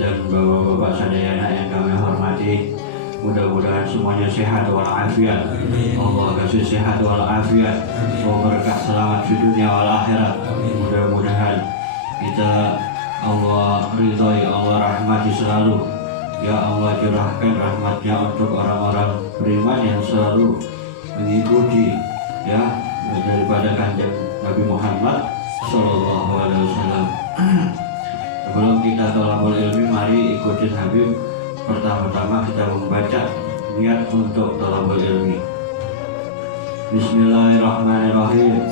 dan bapak-bapak sadayana yang kami hormati, mudah-mudahan semuanya sehat walafiat. Allah kasih sehat walafiat, berkah selamat di dunia wal akhirat. Mudah-mudahan kita Allah ridhoi, Allah rahmati selalu. Ya Allah, curahkan rahmatnya untuk orang-orang beriman yang selalu mengikuti ya daripada kanjeng Nabi Muhammad Sallallahu Alaihi Wasallam. Sebelum kita thalabul ilmi, mari ikutin Habib. Pertama-tama kita membaca niat untuk thalabul ilmi. Bismillahirrahmanirrahim.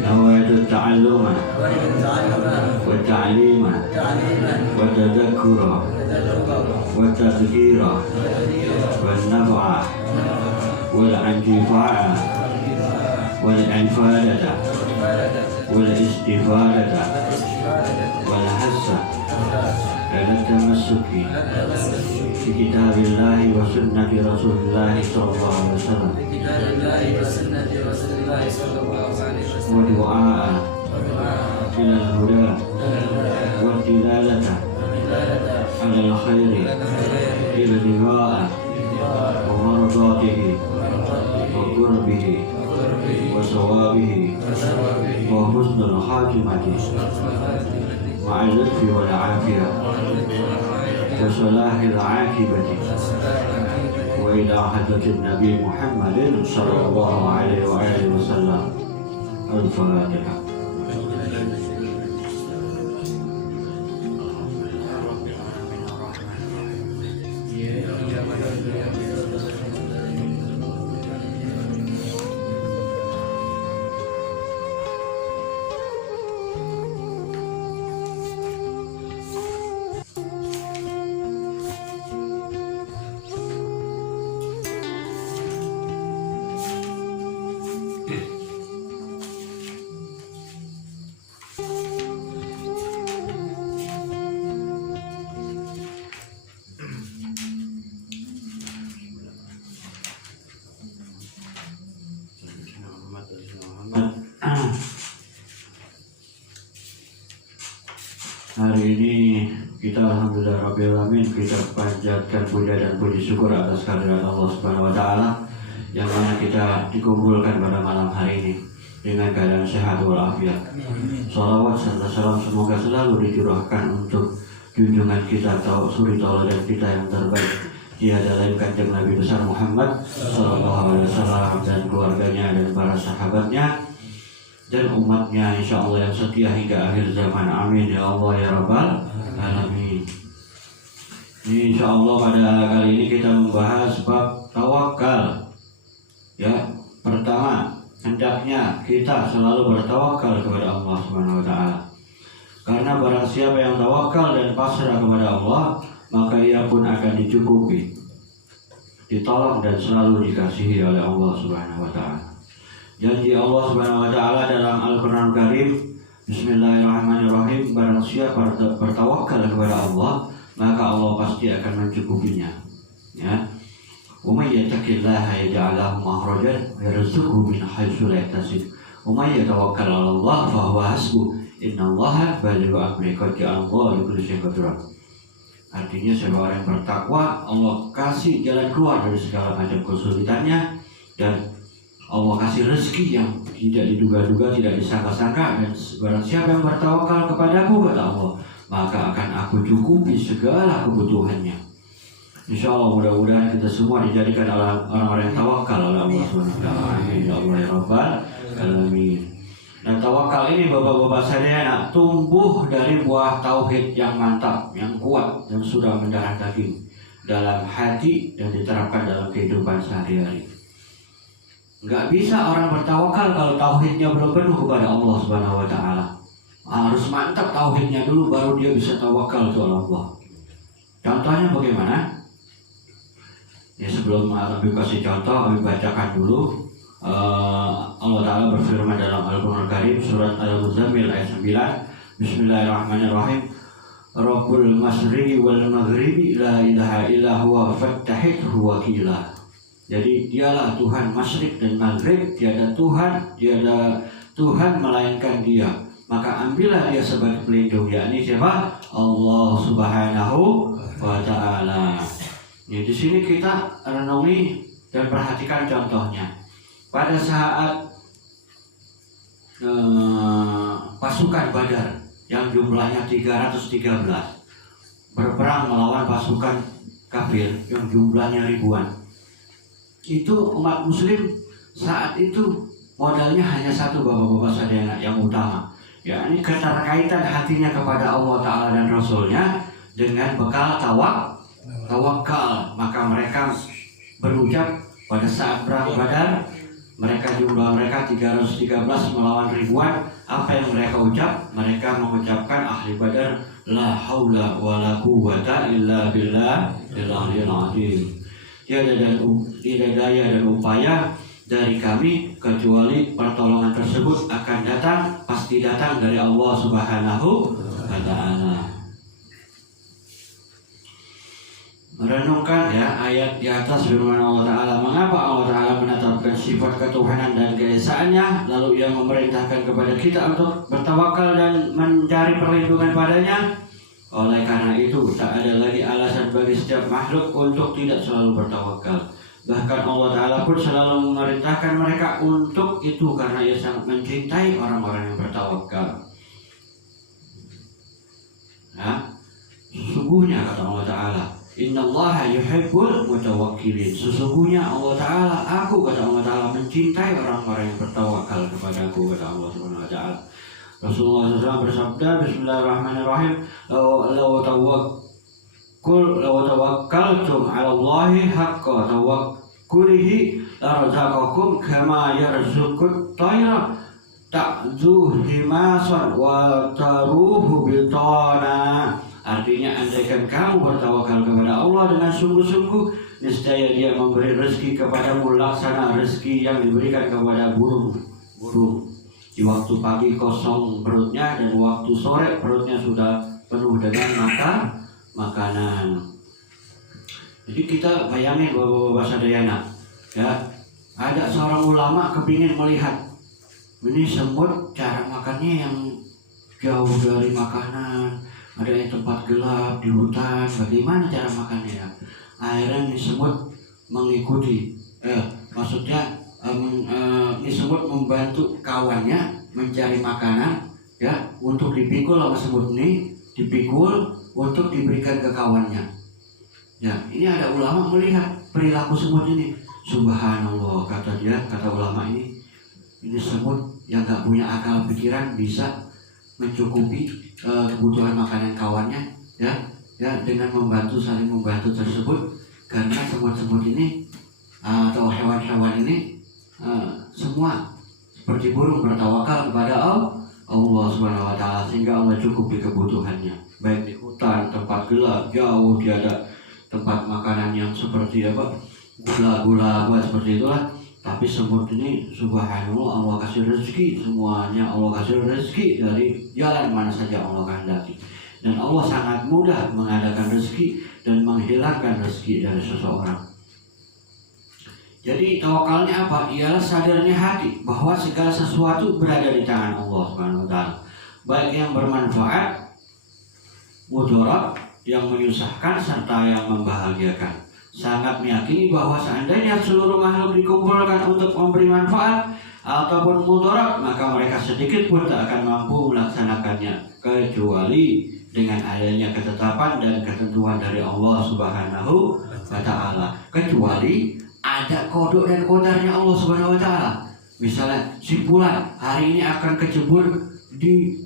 Nawaitu ta'alluma wa ta'lima wa tadhakkura wa tadhkira wa naf'a wal intifa'a wal infadata wal istifadata wal hassa dan tamassuki fi kitabillahi wa sunnati rasulillahi sallallahu alaihi wasallam wa du'a ila al-huda wa tilalata ala al-khairi ila liwa'a wa mardatihi wa qurbihi wa sawabihi wa husnul khatimati مع اللطف والعافية وصلاح العاقبة وإلى حضرة النبي محمد صلى الله عليه وآله وسلم. الفاتحة. Hari ini kita alhamdulillah rabbil alamin, kita panjatkan puja dan puji syukur atas kehadirat Allah Subhanahu wa taala yang mana kita dikumpulkan pada malam hari ini dengan keadaan sehat walafiat. Shalawat serta salam semoga selalu dicurahkan untuk junjungan kita suri tauladan kita yang terbaik, tiada lain kanjeng Nabi besar Muhammad sallallahu alaihi wasallam dan keluarganya dan para sahabatnya dan umatnya insyaallah yang setia hingga akhir zaman. Amin ya Allah ya Rabbal alamin. Insyaallah pada kali ini kita membahas bab tawakal. Ya, pertama hendaknya kita selalu bertawakal kepada Allah Subhanahu wa taala. Karena barang siapa yang tawakal dan pasrah kepada Allah, maka ia pun akan dicukupi, ditolong dan selalu dikasihi oleh Allah Subhanahu wa taala. Janji Allah Subhanahu wa taala dalam Al-Qur'an Karim, Bismillahirrahmanirrahim, barang siapa bertawakal kepada Allah, maka Allah pasti akan mencukupinya. Ya. Wa may yattaqillaha yaj'al lahu makhrajan wa yarzuqhu min haitsu la yahtasib. Wa may yatawakkal 'ala Allah fa huwa hasbuh. Innallaha balighu amri qad ja'alallahu likulli syai'in qadra. Artinya siapa orang yang bertakwa, Allah kasih jalan keluar dari segala macam kesulitannya, dan Allah kasih rezeki yang tidak diduga-duga, tidak disangka-sangka. Dan barang siapa yang bertawakal kepadaku, kata Allah, maka akan aku cukupi segala kebutuhannya. Insya Allah mudah-mudahan kita semua dijadikan orang-orang yang tawakal oleh Allah SWT. Amin ya Allah ya Rabbal Alamin. Nah, tawakal ini bapak-bapak sadayana tumbuh dari buah tauhid yang mantap, yang kuat, yang sudah mendarah daging dalam hati dan diterapkan dalam kehidupan sehari-hari. Nggak bisa orang bertawakal kalau tauhidnya belum penuh kepada Allah Subhanahu Wa Taala. Harus mantap tauhidnya dulu, baru dia bisa tawakal kepada Allah. Contohnya bagaimana? Ya, sebelum Abi kasih contoh, Abi bacakan dulu. Allah Ta'ala berfirman dalam Al-Quran Karim surat Al-Muzammil ayat 9. Bismillahirrahmanirrahim. Rabbul masriqi wal maghribi la ilaha illa huwa fattahidhu wakila. Jadi dialah Tuhan masyrik dan maghrib, tiada Tuhan melainkan dia. Maka ambillah dia sebagai pelindung, yakni siapa? Allah Subhanahu wa Ta'ala. Ya, di sini kita renungi dan perhatikan contohnya. Pada saat pasukan Badar yang jumlahnya 313 berperang melawan pasukan kafir yang jumlahnya ribuan, itu umat muslim saat itu modalnya hanya satu, bapak-bapak sadayana, yang utama, yakni keterkaitan hatinya kepada Allah Ta'ala dan Rasulnya dengan bekal tawakal. Maka mereka berucap pada saat perang Badar, jumlah mereka 313 melawan ribuan. Apa yang mereka ucap? Mereka mengucapkan ahli Badar, la haula wa la quwwata illa billah al-aliyyil azim. Tidak daya dan upaya dari kami kecuali pertolongan tersebut akan datang, pasti datang dari Allah Subhanahu wa Ta'ala. Merenungkan ya ayat di atas firman Allah Ta'ala. Mengapa Allah Ta'ala menetapkan sifat ketuhanan dan keesaannya, lalu ia memerintahkan kepada kita untuk bertawakal dan mencari perlindungan padanya? Oleh karena itu tak ada lagi alasan bagi setiap makhluk untuk tidak selalu bertawakal. Bahkan Allah Ta'ala pun selalu memerintahkan mereka untuk itu, karena ia sangat mencintai orang-orang yang bertawakal. Nah, sesungguhnya kata Allah Ta'ala, Innallaha yuhibbul mutawakkilin. Sesungguhnya Allah Ta'ala, aku kata Allah Ta'ala, mencintai orang-orang yang bertawakal kepada aku, kata Allah Subhanahu wa Ta'ala. Rasulullah SAW bersabda, Bismillahirrahmanirrahim, law tawakkaltum 'ala Allahi haqqa tawakkulihi larzaqakum kama yarzuqut tayra ta'zu himasan wa taruhu bitana. Artinya, andaikan kamu bertawakal kepada Allah dengan sungguh-sungguh, niscaya Dia memberi rezeki kepadamu laksana rezeki yang diberikan kepada burung. Di waktu pagi kosong perutnya, dan waktu sore perutnya sudah penuh dengan makanan. Jadi kita bayangin bapak-bapak sadayana, ya, ada seorang ulama kepingin melihat ini semut cara makannya yang jauh dari makanan. Ada yang tempat gelap di hutan, bagaimana cara makannya? Akhirnya ini semut mengikuti, ini semut membantu kawannya mencari makanan, ya, untuk dipikul sama semut ini, dipikul untuk diberikan ke kawannya. Ya, ini ada ulama melihat perilaku semut ini. Subhanallah, kata ulama ini semut yang gak punya akal pikiran bisa mencukupi kebutuhan makanan kawannya, ya, dengan saling membantu tersebut. Karena semut-semut ini atau hewan-hewan ini semua seperti burung bertawakal kepada Allah Subhanahu wa Ta'ala, sehingga Allah cukupi kebutuhannya, baik di hutan, tempat gelap, jauh tiada tempat makanan yang seperti gula-gula seperti itulah. Tapi semut ini subhanallah, Allah kasih rezeki, semuanya Allah kasih rezeki dari jalan mana saja Allah kehendaki. Dan Allah sangat mudah mengadakan rezeki dan menghilangkan rezeki dari seseorang. Jadi tawakalnya apa? Ialah sadarnya hati bahwa segala sesuatu berada di tangan Allah Subhanahu wa Ta'ala. baik yang bermanfaat, mudarat, yang menyusahkan, serta yang membahagiakan. Sangat meyakini bahwa seandainya seluruh makhluk dikumpulkan untuk memberi manfaat ataupun mudarat, maka mereka sedikit pun tak akan mampu melaksanakannya, kecuali dengan adanya ketetapan dan ketentuan dari Allah Subhanahu wa Ta'ala. Kecuali ada kodok dan kodarnya Allah Subhanahu wa Ta'ala. Misalnya si fulan hari ini akan kecebur di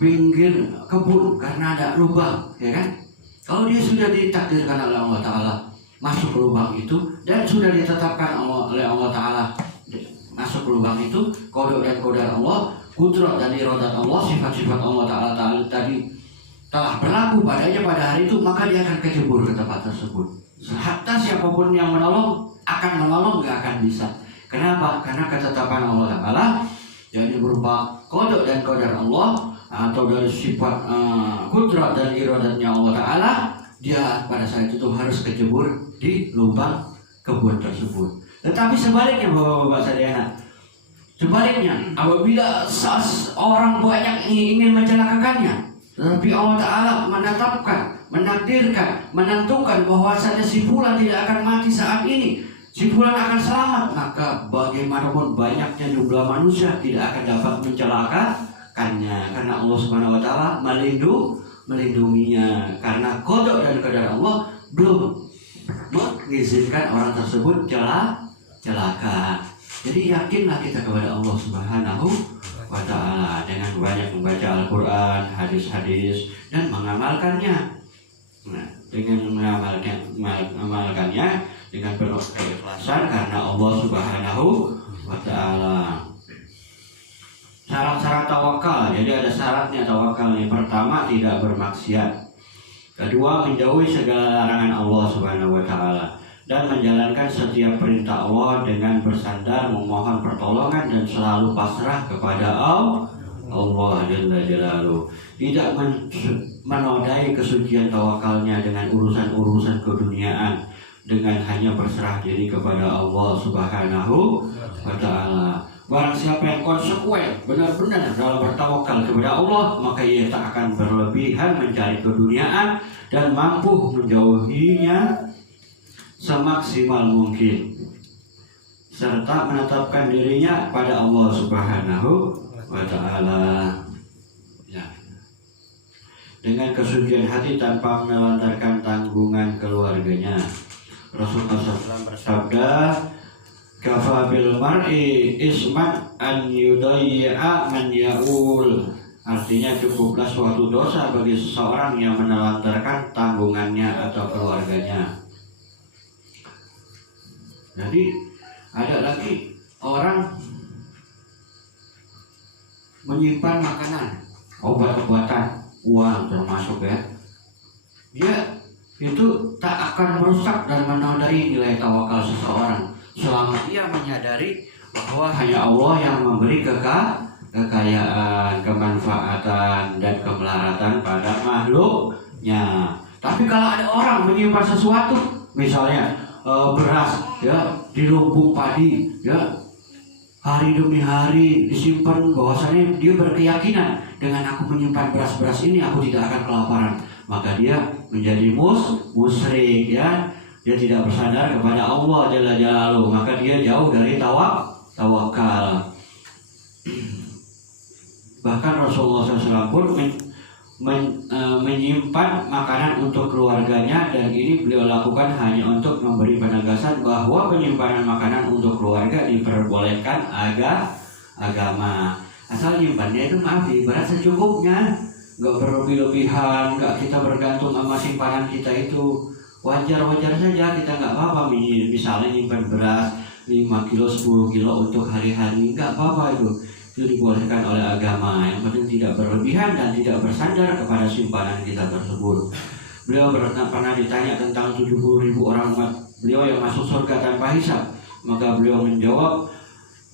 pinggir kebun karena ada lubang, ya kan? Kalau dia sudah ditakdirkan oleh Allah Ta'ala masuk ke lubang itu, dan sudah ditetapkan oleh Allah Ta'ala masuk ke lubang itu, kodok dan kodar Allah, kudrat dan iradat Allah, sifat-sifat Allah Ta'ala tadi telah berlaku padanya pada hari itu, maka dia akan kecebur ke tempat tersebut. Hatta siapapun yang menolong akan menolong, gak akan bisa. Kenapa? Karena ketetapan Allah Ta'ala, jadi berupa kodok dan kodar Allah, atau dari sifat kudrat dan iradatnya Allah Ta'ala, dia pada saat itu harus kecebur di lubang kebun tersebut. Tetapi sebaliknya Bapak-bapak sekalian, sebaliknya apabila orang banyak ingin mencelakakannya, tetapi Allah Ta'ala menetapkan, menakdirkan, menentukan bahwasanya si fulan tidak akan mati saat ini, si fulan akan selamat, maka bagaimanapun banyaknya jumlah manusia tidak akan dapat mencelakakannya, karena Allah Subhanahu wa Ta'ala melindunginya, karena kodok dan qadar Allah belum mengizinkan orang tersebut celaka. Jadi yakinlah kita kepada Allah Subhanahu wa Ta'ala dengan banyak membaca Al-Quran, hadis-hadis, dan mengamalkannya. Nah, dengan mengamalkannya dengan penuh keikhlasan karena Allah Subhanahu wa Ta'ala. Syarat-syarat tawakal, jadi ada syaratnya tawakal. Yang pertama, tidak bermaksiat. Kedua, menjauhi segala larangan Allah Subhanahu wa Ta'ala dan menjalankan setiap perintah Allah dengan bersandar, memohon pertolongan dan selalu pasrah kepada Allah Jalla Jalaluhu. Tidak menodai kesucian tawakalnya dengan urusan-urusan keduniaan, dengan hanya berserah diri kepada Allah Subhanahu wa Ta'ala. Barang siapa yang konsekuen benar-benar dalam bertawakal kepada Allah, maka ia tak akan berlebihan mencari keduniaan dan mampu menjauhinya semaksimal mungkin, serta menetapkan dirinya pada Allah Subhanahu wa Ta'ala, ya, dengan kesucian hati tanpa menelantarkan tanggungan keluarganya. Rasulullah SAW bersabda, kafa bil mar'i isman an yudayya man yaul. Artinya cukuplah suatu dosa bagi seseorang yang menelantarkan tanggungannya atau keluarganya. Jadi ada lagi orang menyimpan makanan, obat-obatan, uang termasuk ya. Dia itu tak akan merusak dan menodai nilai tawakal seseorang selama ia menyadari bahwa hanya Allah yang memberi kekayaan, kemanfaatan, dan kemelaratan pada makhluknya. Tapi kalau ada orang menyimpan sesuatu, misalnya beras ya di lumbung padi ya, hari demi hari disimpan, bahwasanya dia berkeyakinan dengan aku menyimpan beras-beras ini aku tidak akan kelaparan, maka dia menjadi musyrik ya. Dia tidak bersandar kepada Allah Jalla Jalaluhu, maka dia jauh dari tawakal. Bahkan Rasulullah SAW pun menyimpan makanan untuk keluarganya, dan ini beliau lakukan hanya untuk memberi penegasan bahwa penyimpanan makanan untuk keluarga diperbolehkan agama, asal nyimpannya itu ibarat secukupnya, nggak berlebih-lebihan, nggak kita bergantung sama simpanan kita itu. Wajar-wajar saja, kita nggak apa-apa misalnya nyimpan beras 5 kilo, 10 kilo untuk hari-hari, nggak apa-apa itu dibolehkan oleh agama. Yang penting tidak berlebihan dan tidak bersandar kepada simpanan kita tersebut. Beliau pernah ditanya tentang 70.000 orang umat beliau yang masuk surga tanpa hisab, maka beliau menjawab,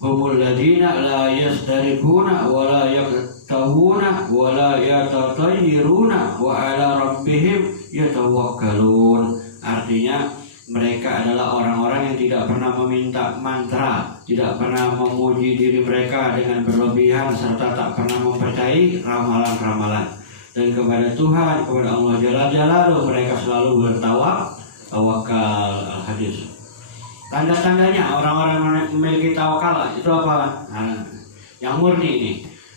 humul ladina la yastarikuna wa la yaktawuna wa la yatatayyiruna wa ala rabbihim yatawakkalun. Artinya Mereka adalah orang-orang yang tidak pernah meminta mantra, tidak pernah memuji diri mereka dengan berlebihan, serta tak pernah mempercayai ramalan-ramalan. Dan kepada Tuhan, kepada Allah Jalla Jalaluhu mereka selalu bertawakal. Al-Hadis. Tanda-tandanya orang-orang memiliki tawakal itu apa? Nah, yang murni ini.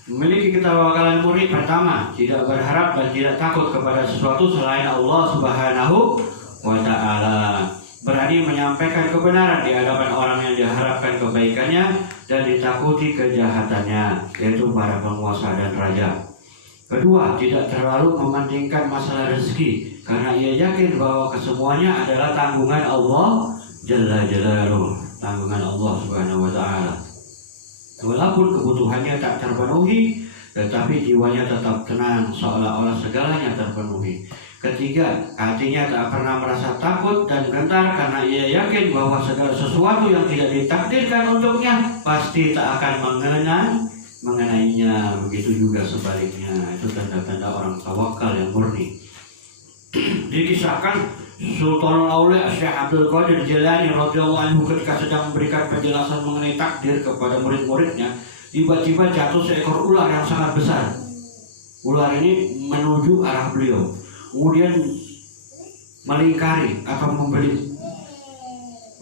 Memiliki ketawakalan murni, pertama, tidak berharap dan tidak takut kepada sesuatu selain Allah Subhanahu wa ta'ala. Berani menyampaikan kebenaran di hadapan orang yang diharapkan kebaikannya dan ditakuti kejahatannya, yaitu para penguasa dan raja. Kedua, tidak terlalu mementingkan masalah rezeki, karena ia yakin bahwa kesemuanya adalah tanggungan Allah Jalla Jalaluhu, tanggungan Allah Subhanahu wa ta'ala. Walaupun kebutuhannya tak terpenuhi, tetapi jiwanya tetap tenang, seolah-olah segalanya terpenuhi. Ketiga, hatinya tak pernah merasa takut dan gentar karena ia yakin bahwa segala sesuatu yang tidak ditakdirkan untuknya pasti tak akan mengenainya. Begitu juga sebaliknya. Itu tanda-tanda orang tawakal yang murni. Dikisahkan Sultanul Aulia Syekh Abdul Qadir Jilani radhiyallahu anhu ketika sedang memberikan penjelasan mengenai takdir kepada murid-muridnya, tiba-tiba jatuh seekor ular yang sangat besar. Ular ini menuju arah beliau, kemudian melingkari atau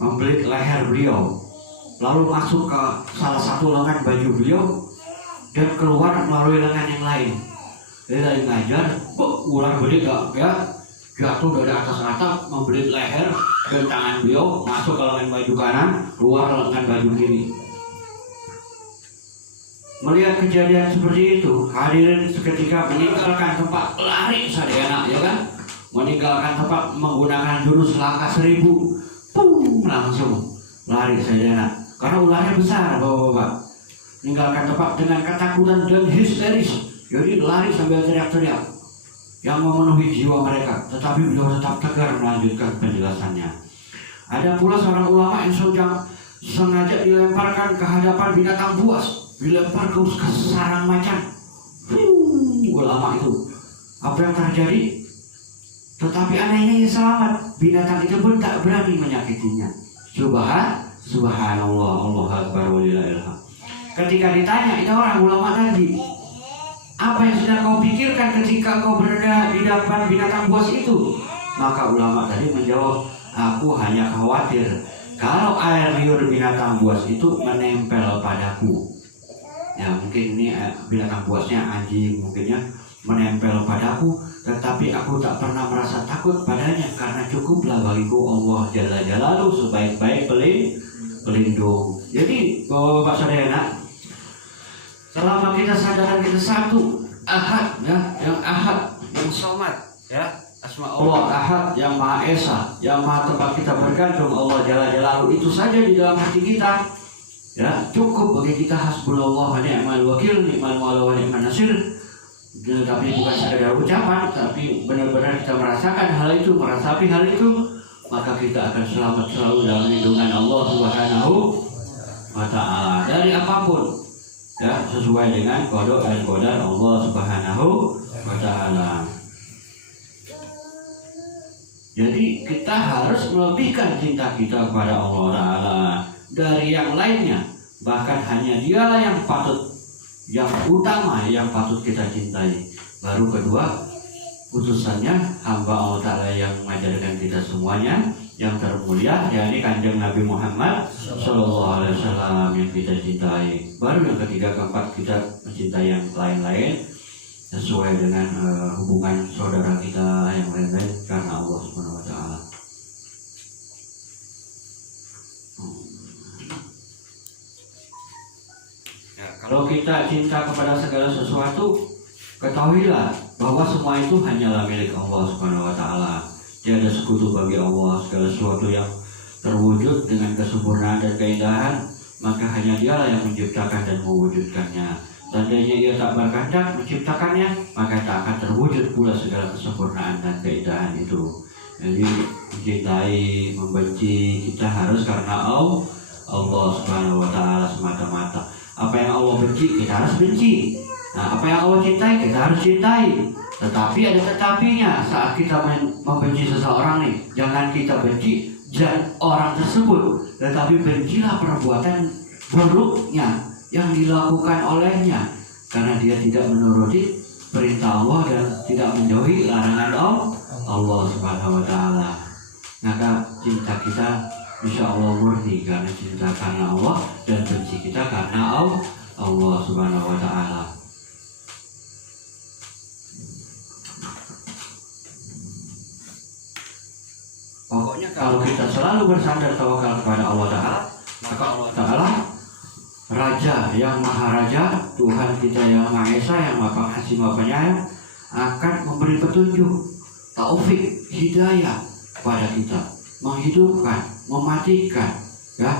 membelit leher beliau, lalu masuk ke salah satu lengan baju beliau dan keluar melalui lengan yang lain. Dia lagi ngajar, ular belit ya jatuh dari atas atap, membelit leher dan tangan beliau, masuk ke lengan baju kanan, keluar ke lengan baju kiri. Melihat kejadian seperti itu, hadirin seketika meninggalkan tempat, lari sadayana, ya kan? Meninggalkan tempat menggunakan jurus langkah 1000, langsung lari sadayana. Karena ularnya besar, bapak-bapak. Meninggalkan tempat dengan ketakutan dan histeris, jadi lari sambil teriak-teriak yang memenuhi jiwa mereka. Tetapi beliau tetap tegar melanjutkan penjelasannya. Ada pula seorang ulama yang sengaja dilemparkan ke hadapan binatang buas, dilempar ke sarang macan. Ulama itu, apa yang terjadi? Tetapi anehnya ia selamat. Binatang itu pun tak berani menyakitinya. Subhanallah, Allah Akbar walillahil hamd. Ketika ditanya itu orang ulama tadi, apa yang sudah kau pikirkan ketika kau berada di depan binatang buas itu? Maka ulama tadi menjawab, aku hanya khawatir kalau air liur binatang buas itu menempel padaku. Ya mungkin ini binatang buasnya anjing mungkinnya menempel padaku, tetapi aku tak pernah merasa takut padanya karena cukuplah bagiku Allah Jalla Jalaluhu sebaik-baik pelindung. Jadi bapak-bapak saudara, selama kita sadar kita satu ahad, ya, yang ahad, yang somad, ya, asma Allah ahad, yang maha esa, yang maha tempat kita bergantung Allah Jalla Jalaluhu, itu saja di dalam hati kita, ya, cukup bagi kita. Hasbunallah wa ni'mal wakil, ni'mal maula wa ni'man nasir. Tapi bukan sekedar ucapan, tapi benar-benar kita merasakan hal itu, merasapi hal itu, maka kita akan selamat selalu dalam lindungan Allah Subhanahu wa ta'ala dari apapun, ya, sesuai dengan qada dan qadar Allah Subhanahu wa ta'ala. Jadi kita harus melebihkan cinta kita kepada Allah Ta'ala dari yang lainnya. Bahkan hanya dialah yang patut, yang utama, yang patut kita cintai. Baru kedua, utusannya hamba Allah Ta'ala yang mengajarkan kita semuanya, yang termulia, yakni Kanjeng Nabi Muhammad Sallallahu Alaihi Wasallam yang kita cintai. Baru yang ketiga, keempat, kita mencintai yang lain-lain sesuai dengan hubungan saudara kita yang lain-lain karena Allah Subhanahu Wa Ta'ala. Ya, kalau kita cinta kepada segala sesuatu, ketahuilah bahwa semua itu hanyalah milik Allah Subhanahu Wa Ta'ala. Tiada sekutu bagi Allah. Segala sesuatu yang terwujud dengan kesempurnaan dan keindahan, maka hanya Dialah yang menciptakan dan mewujudkannya. Seandainya Ia tak berkehendak menciptakannya, maka tak akan terwujud pula segala kesempurnaan dan keindahan itu. Jadi mencintai, membenci, kita harus karena Allah Subhanahu Wa Ta'ala semata-mata. Apa yang Allah benci, kita harus benci. Nah, apa yang Allah cintai, kita harus cintai. Tetapi ada tetapinya. Saat kita membenci seseorang nih, jangan kita benci, orang tersebut, tetapi bencilah perbuatan buruknya yang dilakukan olehnya, karena dia tidak menuruti perintah Allah dan tidak menjauhi larangan Allah Subhanahu wa taala. Maka cinta kita insya Allah murni karena cinta karena Allah, dan benci kita karena Allah Subhanahu wa taala. Pokoknya kalau kita selalu bersandar tawakal kepada Allah Ta'ala, maka Allah Ta'ala Raja yang Maha Raja, Tuhan kita yang Maha Esa, yang Maha Pengasih Maha Penyayang, akan memberi petunjuk, taufik, hidayah pada kita, menghidupkan, mematikan, ya,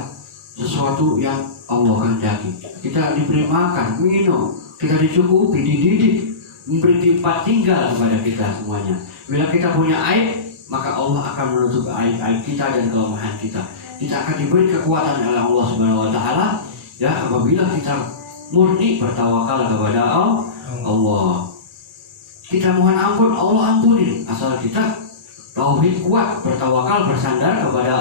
sesuatu yang Allah kehendaki. Kita diberi makan, minum, kita dicukupi, dididik, memberi tempat tinggal kepada kita semuanya. Bila kita punya aib, maka Allah akan menutup aib-aib kita dan kelemahan kita. Kita akan diberi kekuatan oleh Allah Subhanahu wa taala, ya, apabila kita murni bertawakal kepada Allah. Kita mohon ampun, Allah ampunin, asal kita tauhid kuat, bertawakal, bersandar kepada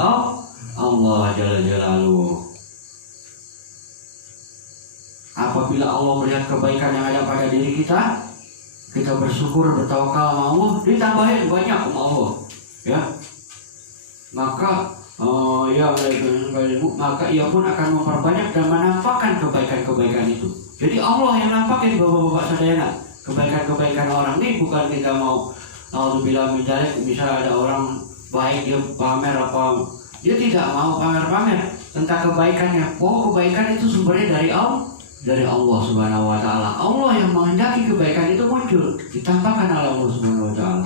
Allah Jalla Jalaluhu. Apabila Allah melihat kebaikan yang ada pada diri kita, kita bersyukur, bertawakal sama Allah, ditambahin banyak sama Allah, ya, maka maka ia pun akan memperbanyak dan menampakkan kebaikan-kebaikan itu. Jadi Allah yang nampakin, bapak-bapak sadayana, kebaikan-kebaikan orang ini. Bukan kita mau bilang misalnya ada orang baik dia pamer apa, dia tidak mau pamer-pamer tentang kebaikannya. Kebaikan itu sumbernya dari Allah Subhanahu wa taala. Allah yang menghendaki kebaikan itu muncul, ditampakkan oleh Allah Subhanahu wa taala.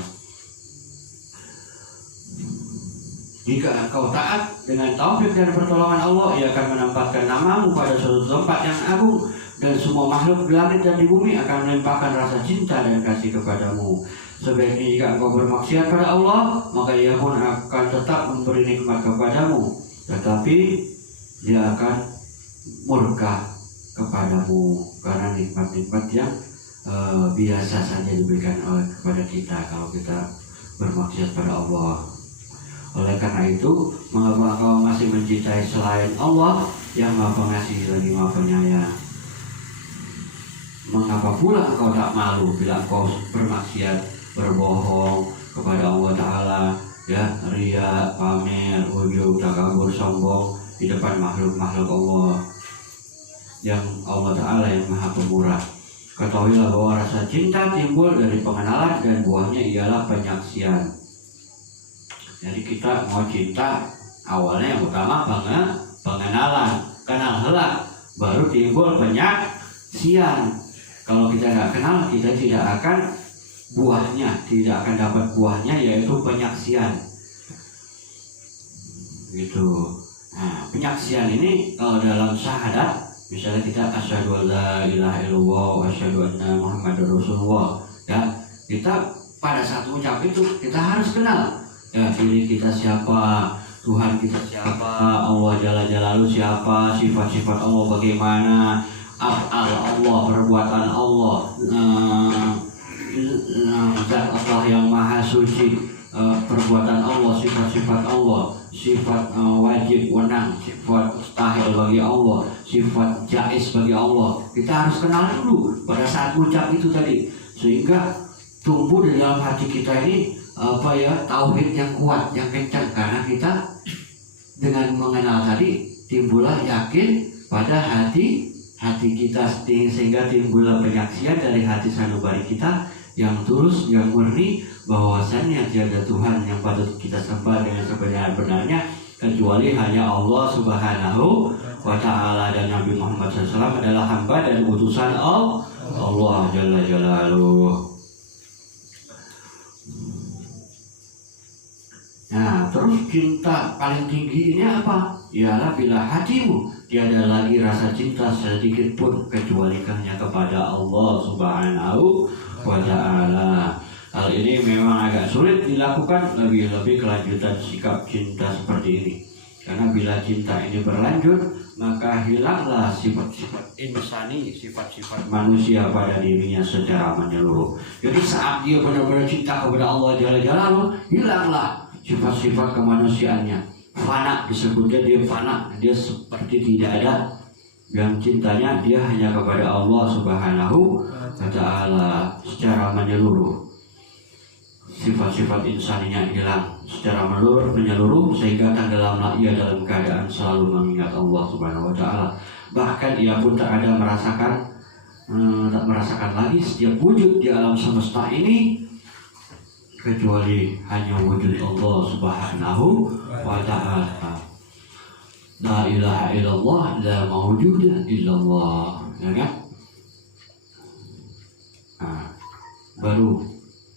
Jika engkau taat dengan taufik dan pertolongan Allah, ia akan menempatkan namamu pada suatu tempat yang agung, dan semua makhluk di langit dan di bumi akan melimpahkan rasa cinta dan kasih kepadamu. Sebaiknya jika engkau bermaksiat pada Allah, maka ia pun akan tetap memberi nikmat kepadamu, tetapi dia akan murka kepadamu karena nikmat-nikmat yang biasa saja diberikan kepada kita kalau kita bermaksiat pada Allah. Oleh karena itu, mengapa kau masih mencintai selain Allah yang Maha Pengasih lagi Maha Penyayang? Mengapa pula engkau tak malu bila engkau bermaksiat, berbohong kepada Allah Ta'ala, ya, ria, pamer, ujub, takabur, sombong di depan makhluk-makhluk Allah yang Allah Ta'ala yang Maha Pemurah. Ketahuilah bahwa rasa cinta timbul dari pengenalan dan buahnya ialah penyaksian. Jadi kita mau cinta, awalnya yang utama pengenalan, kenal heula, baru timbul penyaksian. Kalau kita nggak kenal, kita tidak akan buahnya, tidak akan dapat buahnya, yaitu penyaksian. Gitu. Nah, penyaksian ini kalau dalam syahadat, misalnya kita asyhadu alla ilaha illallah wa asyhadu anna muhammadar rasulullah, ya, kita pada saat mengucap itu kita harus kenal, ya, diri kita siapa, Tuhan kita siapa, Allah Jalla Jalaluhu siapa, sifat-sifat Allah bagaimana, af'al Allah, perbuatan Allah, zat Allah yang maha suci, perbuatan Allah, sifat-sifat Allah, sifat wajib, wenang, sifat mustahil bagi Allah, sifat jaiz bagi Allah. Kita harus kenal dulu pada saat ucap itu tadi, sehingga tumbuh di dalam hati kita ini tauhid yang kuat, yang kencang, karena kita dengan mengenal tadi timbullah yakin pada hati kita, sehingga timbullah penyaksian dari hati sanubari kita yang tulus, yang murni, bahwasannya tiada Tuhan yang patut kita sembah dengan sebenar-benarnya kecuali hanya Allah Subhanahu wa ta'ala, dan Nabi Muhammad SAW adalah hamba dan utusan Allah Jalla Jalaluhu. Nah, terus cinta paling tinggi ini apa? Ialah bila hatimu tiada lagi rasa cinta sedikit pun kecuali hanya kepada Allah Subhanahu wa ta'ala. Hal ini memang agak sulit dilakukan, lebih-lebih kelanjutan sikap cinta seperti ini. Karena bila cinta ini berlanjut, maka hilanglah sifat-sifat insani, sifat-sifat manusia pada dirinya secara menyeluruh. Jadi saat dia benar-benar cinta kepada Allah Jalla Jalaluhu, hilanglah sifat-sifat kemanusiaannya. fana, disebutnya dia fana, dia seperti tidak ada. Yang cintanya dia hanya kepada Allah Subhanahu wa Ta'ala secara menyeluruh. Sifat-sifat insaninya hilang secara menyeluruh sehingga tenggelamlah ia dalam keadaan selalu mengingat Allah Subhanahu wa Ta'ala. Bahkan ia pun tak merasakan lagi setiap wujud di alam semesta ini kecuali hanya wujud Allah Subhanahu wa Ta'ala. La ilaha illallah, la mawjuda illallah, ya kan? Nah, baru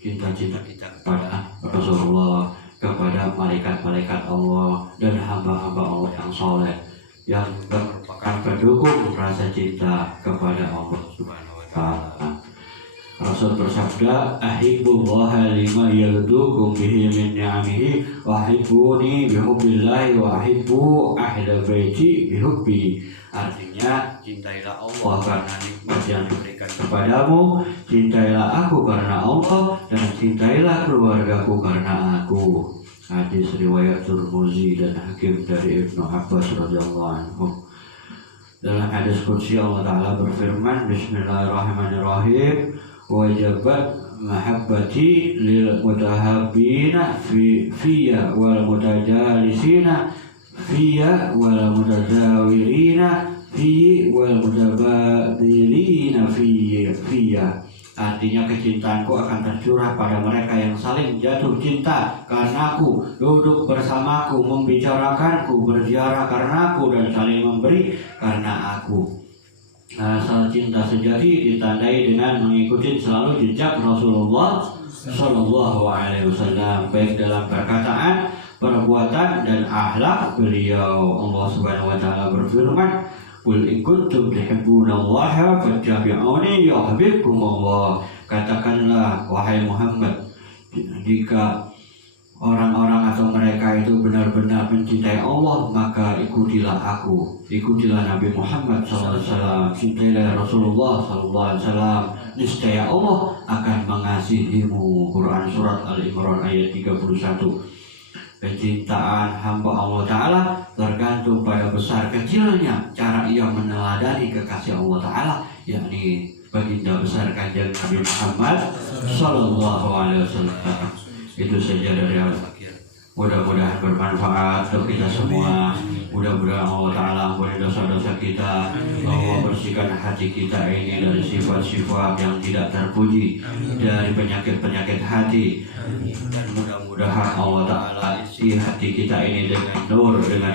cinta-cinta kita kepada Rasulullah, kepada malaikat-malaikat Allah dan hamba-hamba Allah yang soleh, yang merupakan pendukung rasa cinta kepada Allah Subhanahu wa Ta'ala. Rasul bersabda, ahibbullaha lima yardukum bihi min ni'amihi wa ahibbuni bihubbillahi wa ahibbu ahla baiti bihubbi. Artinya, cintailah Allah karena nikmat yang diberikan kepadamu, cintailah aku karena Allah, dan cintailah keluargaku karena aku. Hadis riwayat Tirmidzi dan Hakim dari Ibnu Abbas radhiyallahu anhu. Dalam hadis qudsi Allah Ta'ala berfirman, Bismillahirrahmanirrahim, wajabat mahabbati lil mutahabbina fiyya wal mutajalisina fiyya wal mutazawirina fiyya wal mutabadilina fiyya. Artinya kecintaanku akan tercurah pada mereka yang saling jatuh cinta karenaku, duduk bersamaku, membicarakanku, berziarah karenaku, dan saling memberi karena aku. Asal cinta sejati ditandai dengan mengikuti selalu jejak Rasulullah Sallallahu Alaihi Wasallam, baik dalam perkataan, perbuatan, dan akhlak beliau. Allah Subhanahu Wa Taala berfirman, "Qul in kuntum tuhibbunallaha fattabi'uni yuhibbukumullah." Katakanlah wahai Muhammad, jika orang-orang atau mereka itu benar-benar mencintai Allah, maka ikutilah aku, ikutilah Nabi Muhammad SAW, cintailah Rasulullah SAW, niscaya Allah akan mengasihimu. Quran Surat Al-Imran ayat 31. Kecintaan hamba Allah Ta'ala tergantung pada besar kecilnya cara ia meneladani kekasih Allah Ta'ala, yakni baginda besar kanjeng Nabi Muhammad Sallallahu Alaihi Wasallam. Itu saja dari Al-Fakir. Mudah-mudahan bermanfaat untuk kita semua. Mudah-mudahan Allah Ta'ala ampuni dosa-dosa kita, Allah bersihkan hati kita ini dari sifat-sifat yang tidak terpuji, dari penyakit-penyakit hati. Dan mudah-mudahan Allah Ta'ala isi hati kita ini dengan nur, dengan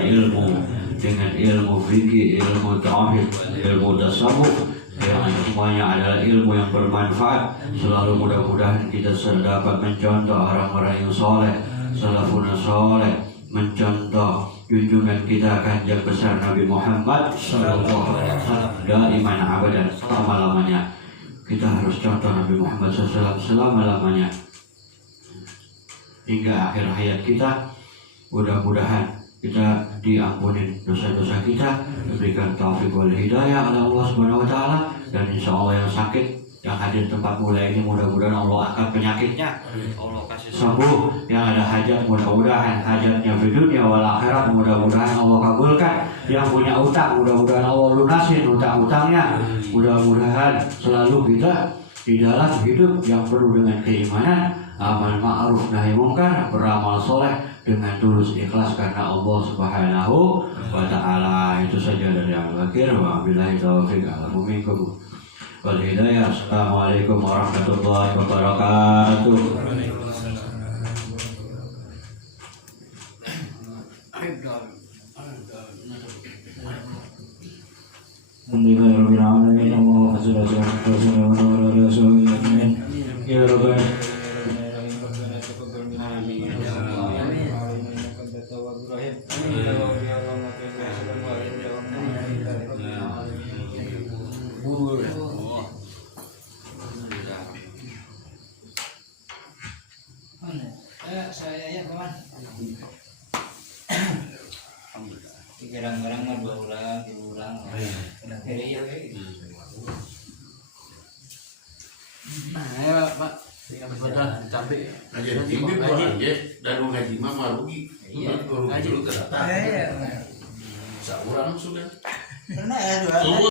ilmu fikih, ilmu tauhid, ilmu tasawuf, yang semuanya adalah ilmu yang bermanfaat. Selalu mudah-mudahan kita dapat mencontoh orang-orang yang soleh, salafun soleh, mencontoh junjungan kita kanjeng besar Nabi Muhammad Sallallahu Alaihi Wasallam daiman abadan, selama-lamanya. Kita harus contoh Nabi Muhammad SAW selama-lamanya hingga akhir hayat kita. Mudah-mudahan kita diampuni dosa-dosa kita, diberikan taufik wal hidayah oleh Allah Subhanahu Wa Taala, dan insya Allah yang sakit, yang hadir tempat mulai ini, mudah-mudahan Allah angkat penyakitnya, Allah kasih sembuh. Yang ada hajat, mudah-mudahan hajatnya di dunia wal akhirat, mudah-mudahan Allah kabulkan. Yang punya utang, mudah-mudahan Allah lunasin utang-utangnya. Mudah-mudahan selalu kita di dalam hidup yang penuh dengan keimanan, amal ma'ruf nahi mungkar, beramal soleh dengan tulus ikhlas karena Allah Subhanahu wa Ta'ala. Itu saja dari Al-Fakir. Wa billahi taufiq minkum wal hidayah. Assalamualaikum warahmatullahi wabarakatuh. Alhamdulillahirabbil alamin. Allahumma shalli ala sayyidina Muhammad wa ala alihi ya rabbal Kadang-kadang mah diulang. Akhirnya Nah, ya Pak, betul cara Ngaji bimbing aja dan mau ngaji mah mah rugi. Iya, Rugi dulu ternyata. Iya. Seorang sudah. Karena ya dua.